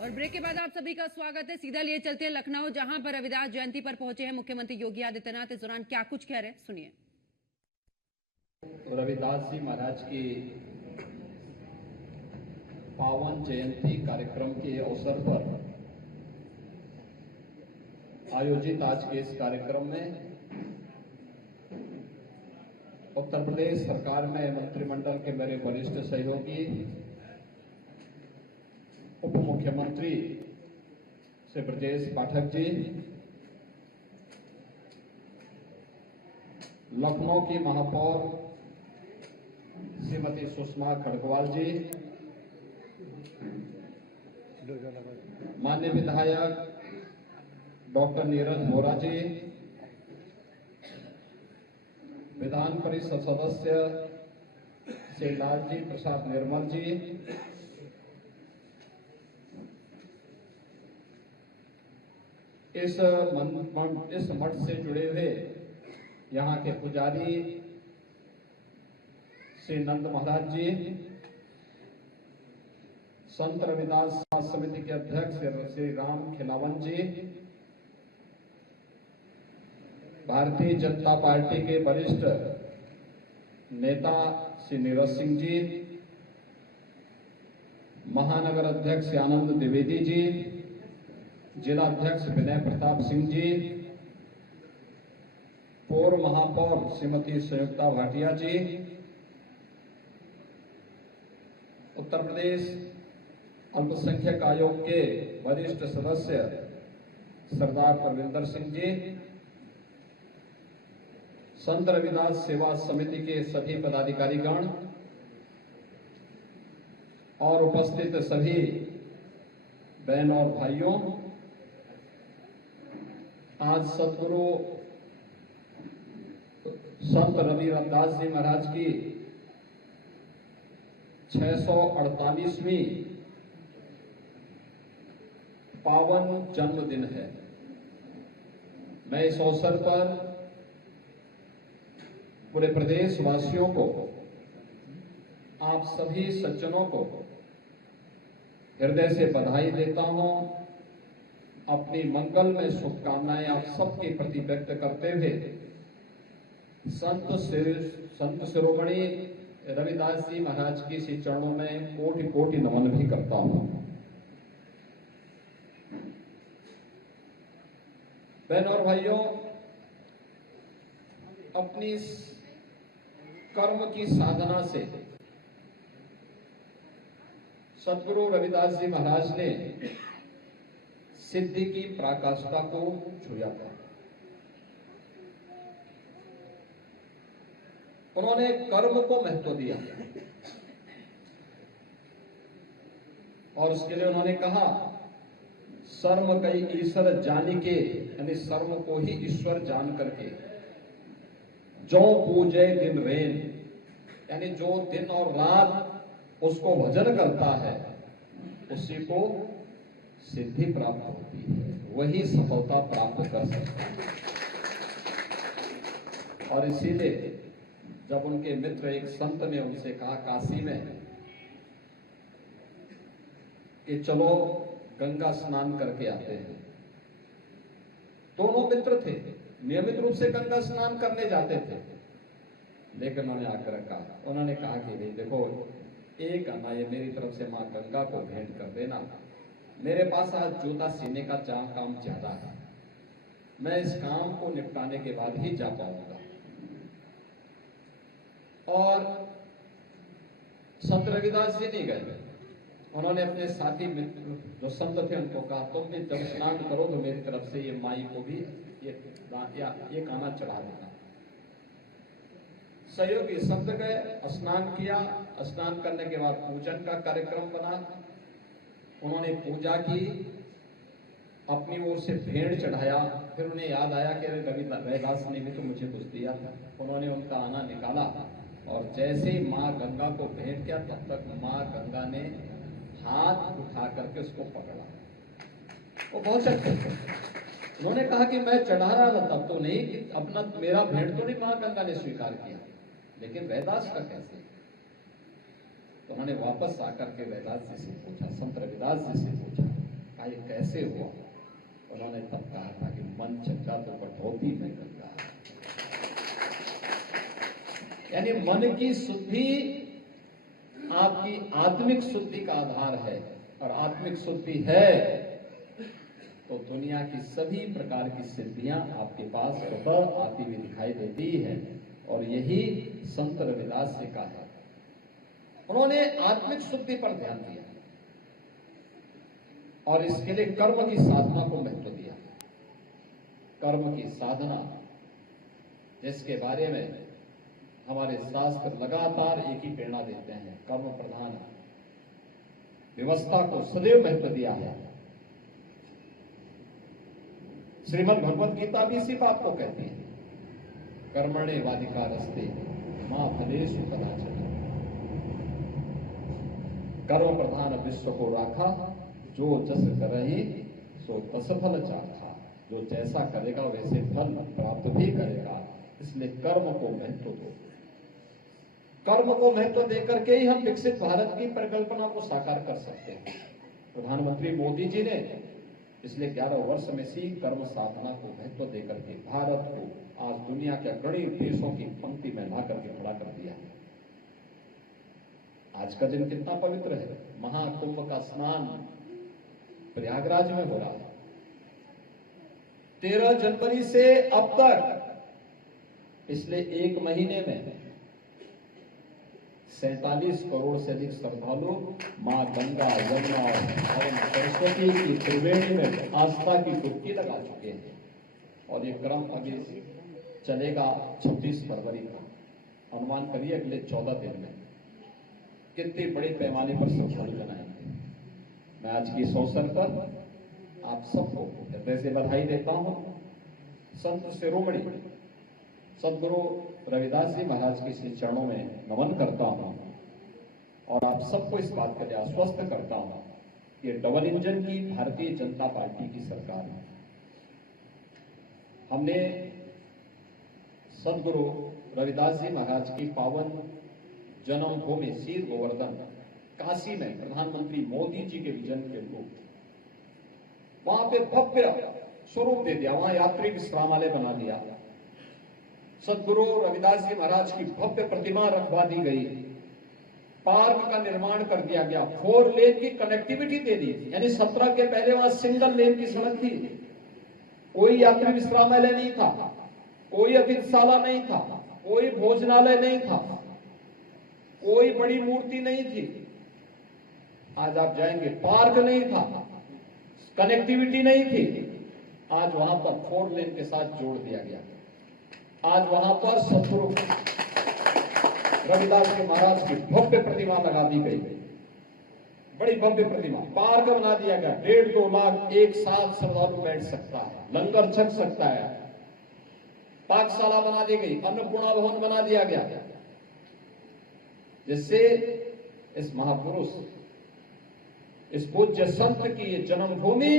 और ब्रेक के बाद आप सभी का स्वागत है। सीधा लिए चलते हैं लखनऊ, जहां पर रविदास जयंती पर पहुंचे हैं मुख्यमंत्री योगी आदित्यनाथ। इस दौरान क्या कुछ कह रहे हैं, सुनिए। रविदास जी महाराज की पावन जयंती कार्यक्रम के अवसर पर आयोजित आज के इस कार्यक्रम में उत्तर प्रदेश सरकार में मंत्रिमंडल के मेरे वरिष्ठ सहयोगी, उप मुख्यमंत्री श्री ब्रजेश पाठक जी, लखनऊ की महापौर श्रीमती सुषमा खड़गवाल जी, माननीय विधायक डॉक्टर नीरज वोरा जी, विधान परिषद सदस्य श्री लालजी प्रसाद निर्मल जी, इस मठ से जुड़े हुए यहाँ के पुजारी श्री नंद महाराज जी, संत रविदास समाज समिति के अध्यक्ष श्री राम खिलावन जी, भारतीय जनता पार्टी के वरिष्ठ नेता श्री नीरज सिंह जी, महानगर अध्यक्ष आनंद द्विवेदी जी, जिला अध्यक्ष विनय प्रताप सिंह जी, पूर्व महापौर श्रीमती संयुक्ता भाटिया जी, उत्तर प्रदेश अल्पसंख्यक आयोग के वरिष्ठ सदस्य सरदार परविंदर सिंह जी, संत रविदास सेवा समिति के सभी पदाधिकारीगण और उपस्थित सभी बहन और भाइयों, आज सतगुरु संत रविदास जी महाराज की 648वीं पावन जन्मदिन है। मैं इस अवसर पर पूरे प्रदेश वासियों को, आप सभी सज्जनों को हृदय से बधाई देता हूं। अपनी मंगल में शुभकामनाएं आप सबके प्रति व्यक्त करते हुए संत शिरोमणि रविदास जी महाराज की श्री चरणों में कोटि कोटि नमन भी करता हूं। बहन और भाइयों, अपनी कर्म की साधना से सतगुरु रविदास जी महाराज ने सिद्धि की पराकाष्ठा को छुआ था। उन्होंने कर्म को महत्व दिया और उसके लिए उन्होंने कहा, सर्म कई ईश्वर जानी के, यानी सर्म को ही ईश्वर जान करके, जो पूजे दिन रेन, यानी जो दिन और रात उसको भजन करता है उसी को सिद्धि प्राप्त होती है, वही सफलता प्राप्त कर सकता है। और इसीलिए जब उनके मित्र एक संत ने उनसे कहा काशी में कि चलो गंगा स्नान करके आते हैं, दोनों मित्र थे, नियमित रूप से गंगा स्नान करने जाते थे, लेकिन उन्होंने आकर कहा, उन्होंने कहा कि भाई देखो, एक आना ये मेरी तरफ से मां गंगा को भेंट कर देना, मेरे पास आज जूता सीने का काम ज्यादा है, मैं इस काम को निपटाने के बाद ही जा पाऊंगा। और संत रविदास जी नहीं गए, उन्होंने अपने साथी मित्र जो संत थे उनको कहा, तुम भी जब स्नान करो तो मेरी तरफ से ये माई को भी ये काना चढ़ा देना। सहयोगी संत गए, स्नान किया, स्नान करने के बाद पूजन का कार्यक्रम बना, उन्होंने पूजा की, अपनी ओर से भेंट चढ़ाया, फिर उन्हें याद आया कि रविदास ने भी तो मुझे कुछ दिया था। उन्होंने उनका आना निकाला और जैसे ही माँ गंगा को भेंट किया तब तक माँ गंगा ने हाथ उठा करके उसको पकड़ा। वो बहुत अच्छे थे। उन्होंने कहा कि मैं चढ़ा रहा था तब तो नहीं, कि अपना मेरा भेंट तो नहीं माँ गंगा ने स्वीकार किया, लेकिन रविदास का कैसे? तो उन्होंने वापस आकर के रविदास जी से पूछा, संत रविदास जी से पूछा कैसे हुआ? उन्होंने तब कहा था कि मन चंगा तो कटौती में गंगा। यानी मन की शुद्धि आपकी आत्मिक शुद्धि का आधार है, और आत्मिक शुद्धि है तो दुनिया की सभी प्रकार की सिद्धियां आपके पास स्वतः आती हुई दिखाई देती है। और यही संत रविदास जी का है। उन्होंने आत्मिक शुद्धि पर ध्यान दिया और इसके लिए कर्म की साधना को महत्व दिया। कर्म की साधना, जिसके बारे में हमारे शास्त्र लगातार एक ही प्रेरणा देते हैं, कर्म प्रधान व्यवस्था को सदैव महत्व दिया है। श्रीमद् भगवत गीता भी इसी बात को कहती है, कर्मण्येवाधिकारस्ते मा फलेषु कदाचन। कर्म प्रधान विश्व को राखा, जो जस करहि सो तस फल चाखा। जो जैसा करेगा वैसे फल प्राप्त भी करेगा। इसलिए कर्म को महत्व दो। कर्म को महत्व देकर के ही हम विकसित भारत की परिकल्पना को साकार कर सकते हैं। प्रधानमंत्री मोदी जी ने पिछले 11 वर्ष में सी कर्म साधना को महत्व देकर के भारत को आज दुनिया के अग्रणी देशों की पंक्ति में ला करके खड़ा कर दिया। आज का दिन कितना पवित्र है। महाकुंभ का स्नान प्रयागराज में हो रहा है। 13 जनवरी से अब तक पिछले 1 महीने में 47 करोड़ से अधिक श्रद्धालु मां गंगा, यमुना और सरस्वती की त्रिवेणी में आस्था की डुबकी लगा चुके हैं। और ये क्रम अभी चलेगा 26 फरवरी का। अनुमान करिए अगले 14 दिन में कितने बड़े पैमाने पर श्रद्धालु बनाएंगे। मैं आज की इस अवसर पर आप सबको हृदय से बधाई देता हूं। संत शिरोमणि सदगुरु रविदास जी महाराज के श्री चरणों में नमन करता हूं और आप सबको इस बात के लिए आश्वस्त करता हूं कि डबल इंजन की भारतीय जनता पार्टी की सरकार है। हमने सदगुरु रविदास जी महाराज की पावन जन्मभूमि सीर गोवर्धन काशी में प्रधानमंत्री मोदी जी के विजन के अनुरूप वहां पे भव्य स्वरूप दे दिया। वहां यात्री विश्रामालय बना दिया। सदगुरु रविदास जी महाराज की भव्य प्रतिमा रखवा दी गई। पार्क का निर्माण कर दिया गया। 4 लेन की कनेक्टिविटी दे दी। यानी 17 के पहले वहां सिंगल लेन की सड़क थी। कोई यात्री विश्रामालय नहीं था, कोई अतिथिशाला नहीं था, कोई भोजनालय नहीं था, कोई बड़ी मूर्ति नहीं थी। आज आप जाएंगे, पार्क नहीं था, कनेक्टिविटी नहीं थी। आज वहां पर 4 लेन के साथ जोड़ दिया गया। आज वहां पर सदगुरु रविदास जी महाराज की भव्य प्रतिमा लगा दी गई। बड़ी भव्य प्रतिमा। पार्क बना दिया गया। 1.5-2 लाख एक साथ श्रद्धालु बैठ सकता है, लंगर छक सकता है। पाकशाला बना दी गई, अन्नपूर्णा भवन बना दिया गया, जिससे इस महापुरुष, इस पूज्य संत की ये जन्मभूमि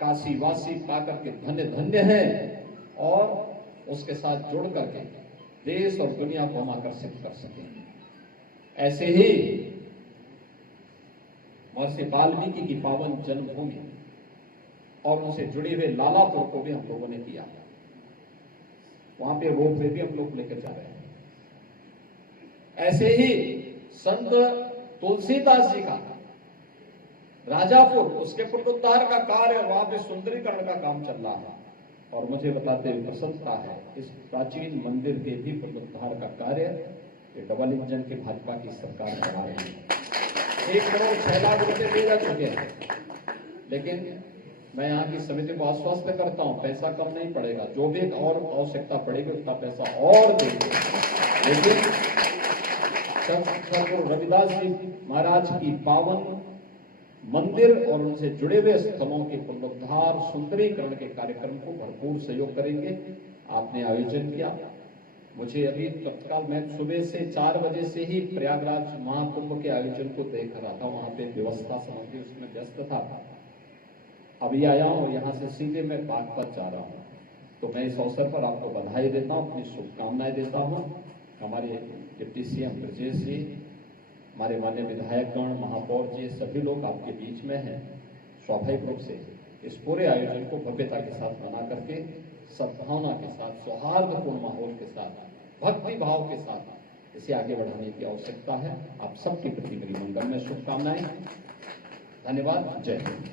काशी वासी पाकर के धन्य धन्य है और उसके साथ जुड़ करके देश और दुनिया को हम आकर्षित कर सकें। ऐसे ही महर्षि वाल्मीकि की पावन जन्मभूमि और उनसे जुड़े हुए लालापुर को भी हम लोगों ने किया। वहां पे रोपवे भी हम लोग लेकर जा रहे हैं। ऐसे ही संत तुलसीदास जी का राजापुर, उसके पुनरुद्धार का कार्य, वहां पे सुंदरीकरण का काम चल रहा है। और मुझे बताते हुए प्रसन्नता है, इस प्राचीन मंदिर के भी पुनरुद्धार का कार्य ये डबल इंजन की भाजपा की सरकार करा रही है। 1 करोड़ 6 लाख रुपए दे जा चुके हैं। लेकिन मैं यहाँ की समिति को आश्वस्त करता हूँ, पैसा कम नहीं पड़ेगा। जो भी और आवश्यकता पड़ेगी उतना पैसा और देंगे। लेकिन सदगुरु रविदास जी महाराज की पावन मंदिर और उनसे जुड़े हुए स्थलों के पुनरुद्धार सुंदरीकरण के कार्यक्रम को भरपूर सहयोग करेंगे। आपने आयोजन किया। मुझे अभी तत्काल, मैं सुबह से 4 बजे से ही प्रयागराज महाकुंभ के आयोजन को देख रहा था। वहां पे व्यवस्था संबंधी उसमें व्यस्त था। अभी आया हूँ, यहाँ से सीधे मैं बागपत जा रहा हूँ। तो मैं इस अवसर पर आपको बधाई देता हूँ, अपनी शुभकामनाएं देता हूँ। हमारे डिप्टी सीएम ब्रजेश जी, हमारे माननीय विधायकगण, महापौर जी, सभी लोग आपके बीच में हैं। स्वाभाविक रूप से इस पूरे आयोजन को भव्यता के साथ बना करके सद्भावना के साथ, सौहार्दपूर्ण माहौल के साथ, भक्ति भाव के साथ इसे आगे बढ़ाने की आवश्यकता है। आप सबके प्रति मेरी मंगलमय शुभकामनाएं। धन्यवाद। जय हिंद।